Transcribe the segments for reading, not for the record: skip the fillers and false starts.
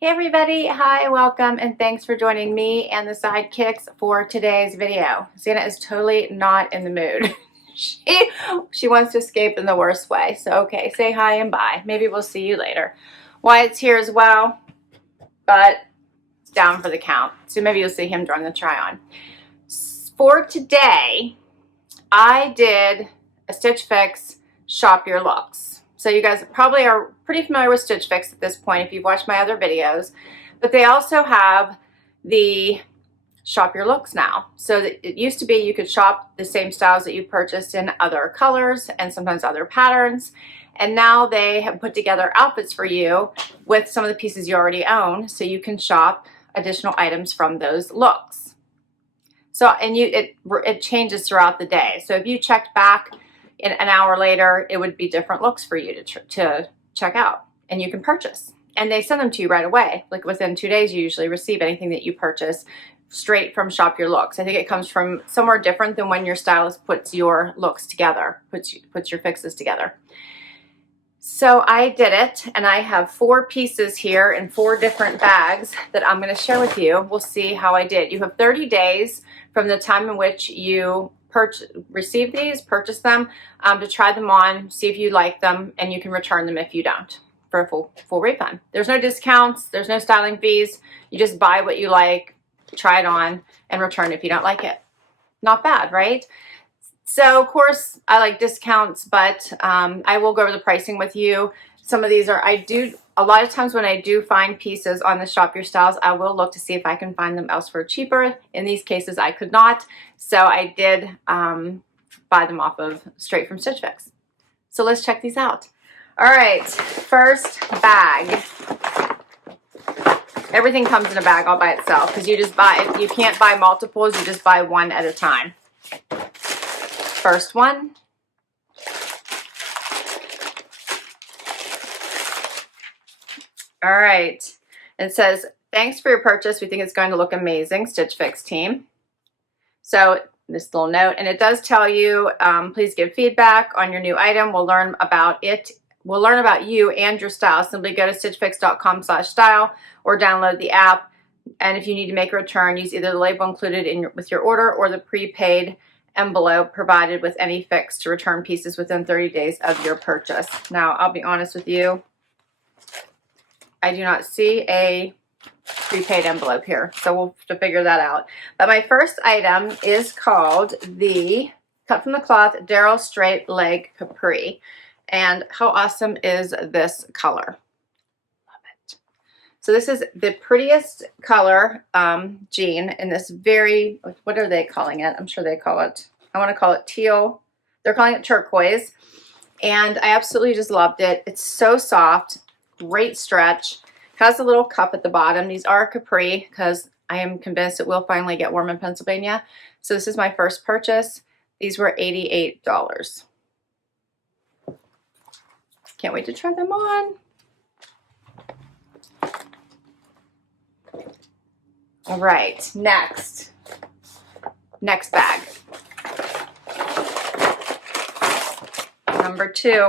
Hey everybody, hi, welcome, and thanks for joining me and the sidekicks for today's video. Sienna is totally not in the mood. she wants to escape in the worst way. So okay, say hi and bye. Maybe we'll see you later. Wyatt's here as well, but it's down for the count. So maybe you'll see him during the try on. For today, I did a Stitch Fix Shop Your Looks. So you guys probably are pretty familiar with Stitch Fix at this point if you've watched my other videos, but they also have the Shop Your Looks now. So it used to be you could shop the same styles that you purchased in other colors and sometimes other patterns, and now they have put together outfits for you with some of the pieces you already own, so you can shop additional items from those looks. So, and it changes throughout the day. So if you checked back in an hour later, it would be different looks for you to check out, and you can purchase. And they send them to you right away. Like within 2 days, you usually receive anything that you purchase straight from Shop Your Looks. I think it comes from somewhere different than when your stylist puts your looks together, puts your fixes together. So I did it, and I have 4 pieces here in 4 different bags that I'm going to share with you. We'll see how I did. You have 30 days from the time in which you receive these, purchase them, to try them on, see if you like them, and you can return them if you don't for a full refund. There's no discounts, there's no styling fees. You just buy what you like, try it on, and return if you don't like it. Not bad, right? So of course I like discounts, but I will go over the pricing with you. Some of these are, a lot of times when I do find pieces on the Shop Your Styles, I will look to see if I can find them elsewhere cheaper. In these cases, I could not. So I did buy them straight from Stitch Fix. So let's check these out. All right, first bag. Everything comes in a bag all by itself because you can't buy multiples, you just buy one at a time. First one. All right, it says, thanks for your purchase. We think it's going to look amazing, Stitch Fix team. So this little note, and it does tell you, please give feedback on your new item. We'll learn about it. We'll learn about you and your style. Simply go to stitchfix.com/style or download the app. And if you need to make a return, use either the label included with your order or the prepaid envelope provided with any fix to return pieces within 30 days of your purchase. Now, I'll be honest with you, I do not see a prepaid envelope here, so we'll have to figure that out. But my first item is called the Cut from the Cloth Darryl Straight Leg Capri. And how awesome is this color? Love it. So this is the prettiest color jean in this very, what are they calling it? I'm sure they call it, I want to call it teal. They're calling it turquoise. And I absolutely just loved it. It's so soft. Great stretch. Has a little cup at the bottom. These are Capri because I am convinced it will finally get warm in Pennsylvania. So this is my first purchase. These were $88. Can't wait to try them on. All right, next bag. Number 2.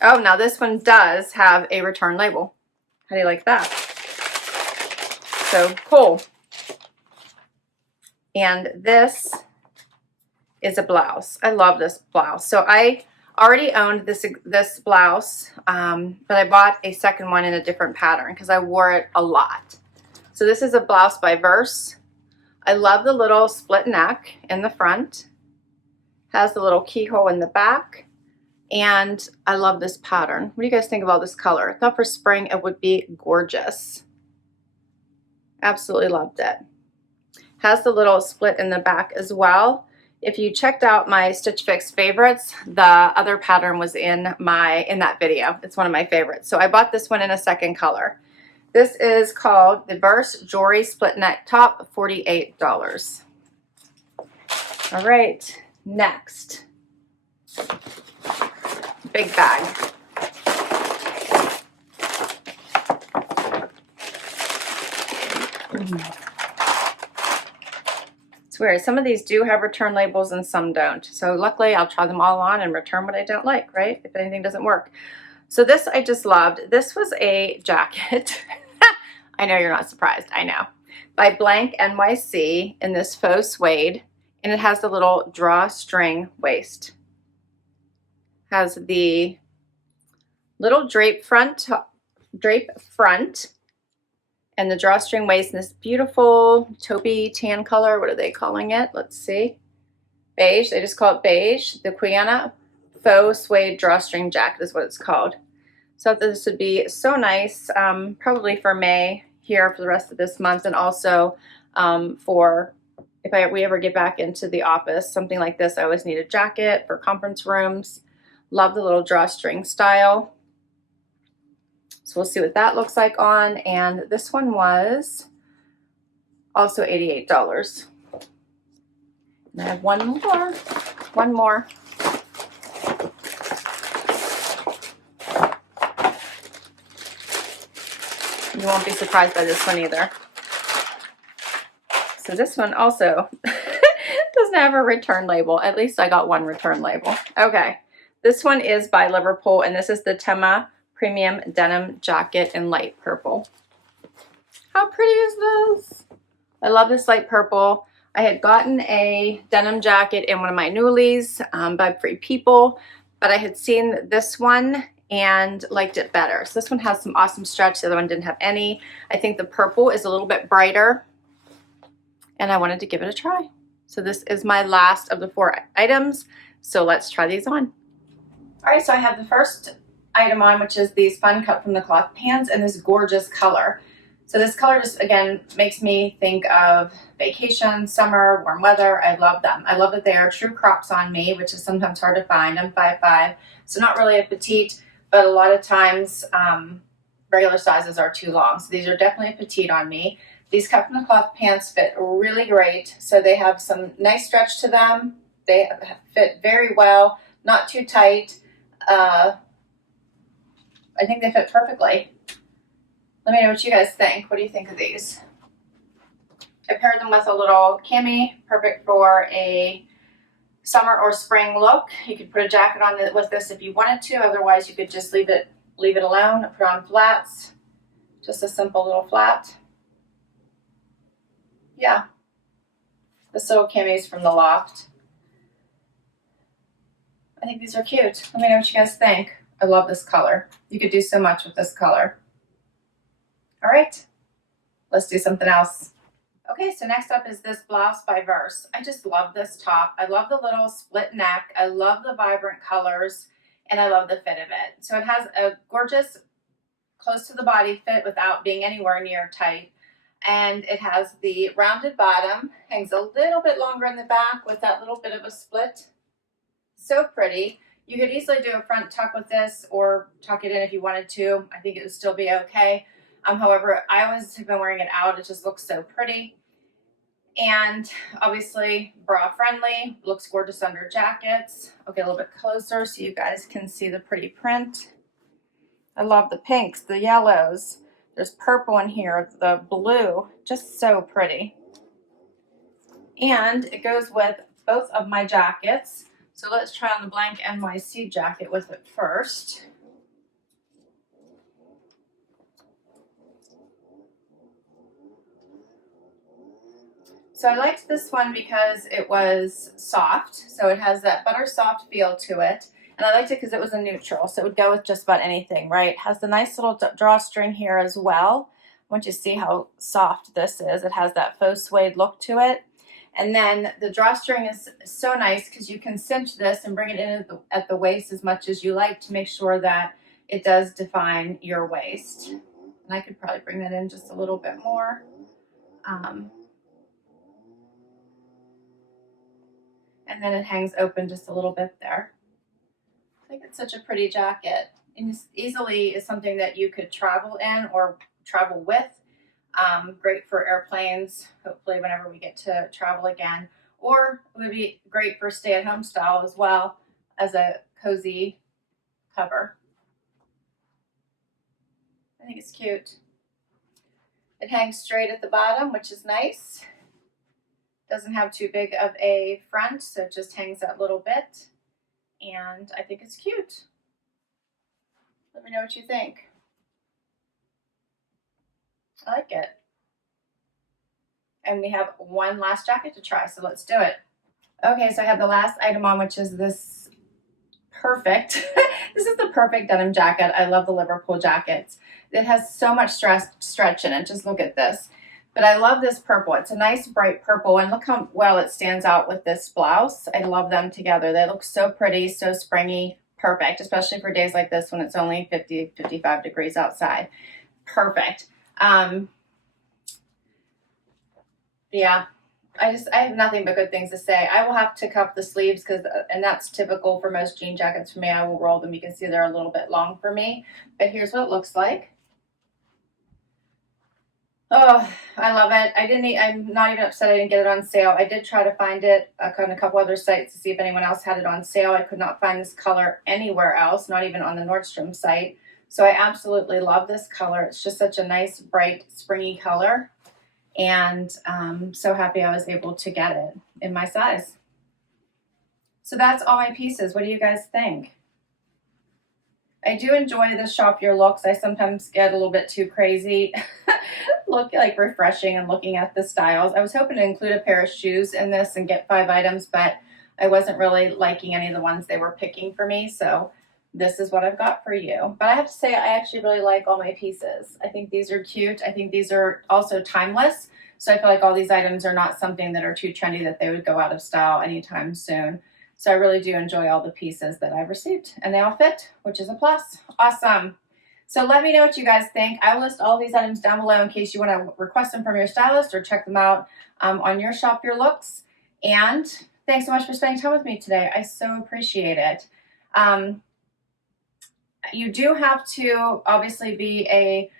Oh, now this one does have a return label. How do you like that? So cool. And this is a blouse. I love this blouse. So I already owned this blouse, but I bought a second one in a different pattern because I wore it a lot. So this is a blouse by Verse. I love the little split neck in the front. Has the little keyhole in the back. And I love this pattern. What do you guys think about this color? I thought for spring it would be gorgeous. Absolutely loved it. Has the little split in the back as well. If you checked out my Stitch Fix favorites, the other pattern was in that video. It's one of my favorites. So I bought this one in a second color. This is called the Verse Jory Split Neck Top, $48. All right, next. Big bag. It's weird. Some of these do have return labels and some don't. So luckily I'll try them all on and return what I don't like, right? If anything doesn't work. So this I just loved. This was a jacket. I know you're not surprised, I know. By Blank NYC in this faux suede, and it has the little drawstring waist. Has the little drape front, and the drawstring waist in this beautiful taupey tan color. What are they calling it? Let's see. Beige. They just call it beige. The Quiang faux suede drawstring jacket is what it's called. So this would be so nice, probably for May here for the rest of this month, and also for if we ever get back into the office, something like this. I always need a jacket for conference rooms. Love the little drawstring style. So we'll see what that looks like on. And this one was also $88. And I have one more. You won't be surprised by this one either. So this one also doesn't have a return label. At least I got one return label. Okay, this one is by Liverpool, and this is the Temma Premium Denim Jacket in light purple. How pretty is this? I love this light purple. I had gotten a denim jacket in one of my Newlies by Free People, but I had seen this one and liked it better. So this one has some awesome stretch. The other one didn't have any. I think the purple is a little bit brighter, and I wanted to give it a try. So this is my last of the 4 items. So let's try these on. All right, so I have the first item on, which is these fun cut from the cloth pants in this gorgeous color. So this color just, again, makes me think of vacation, summer, warm weather. I love them. I love that they are true crops on me, which is sometimes hard to find. I'm 5'5", so not really a petite, but a lot of times regular sizes are too long. So these are definitely a petite on me. These cut from the cloth pants fit really great. So they have some nice stretch to them. They fit very well, not too tight. I think they fit perfectly. Let me know what you guys think. What do you think of these? I paired them with a little cami, perfect for a summer or spring look. You could put a jacket on with this if you wanted to. Otherwise, you could just leave it alone. Put on flats, just a simple little flat. Yeah, this little cami is from the Loft. I think these are cute. Let me know what you guys think. I love this color. You could do so much with this color. All right, let's do something else. Okay, so next up is this blouse by Verse. I just love this top. I love the little split neck. I love the vibrant colors, and I love the fit of it. So it has a gorgeous close to the body fit without being anywhere near tight. And it has the rounded bottom, hangs a little bit longer in the back with that little bit of a split. So pretty. You could easily do a front tuck with this or tuck it in if you wanted to. I think it would still be okay. However, I always have been wearing it out. It just looks so pretty. And obviously bra friendly, looks gorgeous under jackets. I'll get a little bit closer so you guys can see the pretty print. I love the pinks, the yellows. There's purple in here, the blue, just so pretty. And it goes with both of my jackets. So let's try on the Blank NYC jacket with it first. So I liked this one because it was soft. So it has that butter soft feel to it. And I liked it because it was a neutral. So it would go with just about anything, right? It has the nice little drawstring here as well. I want you to see how soft this is. It has that faux suede look to it. And then the drawstring is so nice because you can cinch this and bring it in at the waist as much as you like to make sure that it does define your waist. And I could probably bring that in just a little bit more. And then it hangs open just a little bit there. I think it's such a pretty jacket. And easily is something that you could travel in or travel with. Great for airplanes, hopefully whenever we get to travel again. Or it would be great for stay-at-home style as well as a cozy cover. I think it's cute. It hangs straight at the bottom, which is nice. Doesn't have too big of a front, so it just hangs that little bit. And I think it's cute. Let me know what you think. I like it. And we have one last jacket to try, so let's do it. Okay, so I have the last item on, which is this perfect. This is the perfect denim jacket. I love the Liverpool jackets. It has so much stretch in it. Just look at this. But I love this purple. It's a nice bright purple, and look how well it stands out with this blouse. I love them together. They look so pretty, so springy, perfect, especially for days like this when it's only 50, 55 degrees outside. Perfect. Yeah, I have nothing but good things to say. I will have to cuff the sleeves and that's typical for most jean jackets for me. I will roll them. You can see they're a little bit long for me, but here's what it looks like. Oh, I love it. I'm not even upset I didn't get it on sale. I did try to find it on a couple other sites to see if anyone else had it on sale. I could not find this color anywhere else, not even on the Nordstrom site. So I absolutely love this color. It's just such a nice, bright, springy color. And I'm so happy I was able to get it in my size. So that's all my pieces. What do you guys think? I do enjoy the shop your looks. I sometimes get a little bit too crazy, look like refreshing and looking at the styles. I was hoping to include a pair of shoes in this and get 5 items, but I wasn't really liking any of the ones they were picking for me. So this is what I've got for you. But I have to say, I actually really like all my pieces. I think these are cute. I think these are also timeless. So I feel like all these items are not something that are too trendy that they would go out of style anytime soon. So I really do enjoy all the pieces that I've received, and they all fit, which is a plus. Awesome. So let me know what you guys think. I will list all these items down below in case you want to request them from your stylist or check them out on your Shop Your Looks. And thanks so much for spending time with me today. I so appreciate it. You do have to obviously be a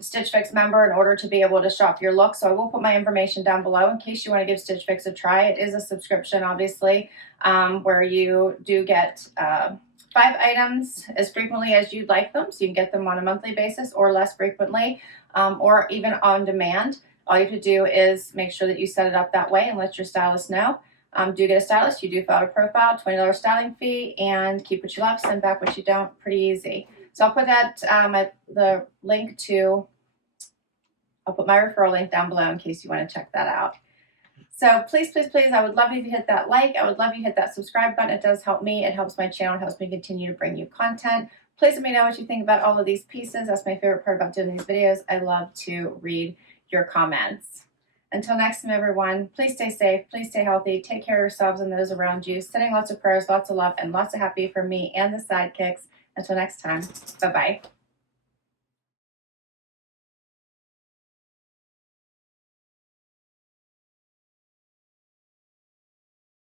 Stitch Fix member in order to be able to shop your look. So I will put my information down below in case you want to give Stitch Fix a try. It is a subscription, obviously, where you do get 5 items as frequently as you'd like them. So you can get them on a monthly basis or less frequently, or even on demand. All you have to do is make sure that you set it up that way and let your stylist know. Do get a stylist. You do fill out a profile, $20 styling fee, and keep what you love, send back what you don't. Pretty easy. So I'll put that the link to, I'll put my referral link down below in case you want to check that out. So please, please, please, I would love you to hit that like. I would love you to hit that subscribe button. It does help me. It helps my channel. It helps me continue to bring you content. Please let me know what you think about all of these pieces. That's my favorite part about doing these videos. I love to read your comments. Until next time, everyone, please stay safe. Please stay healthy. Take care of yourselves and those around you. Sending lots of prayers, lots of love, and lots of happy from me and the sidekicks. Until next time, bye-bye.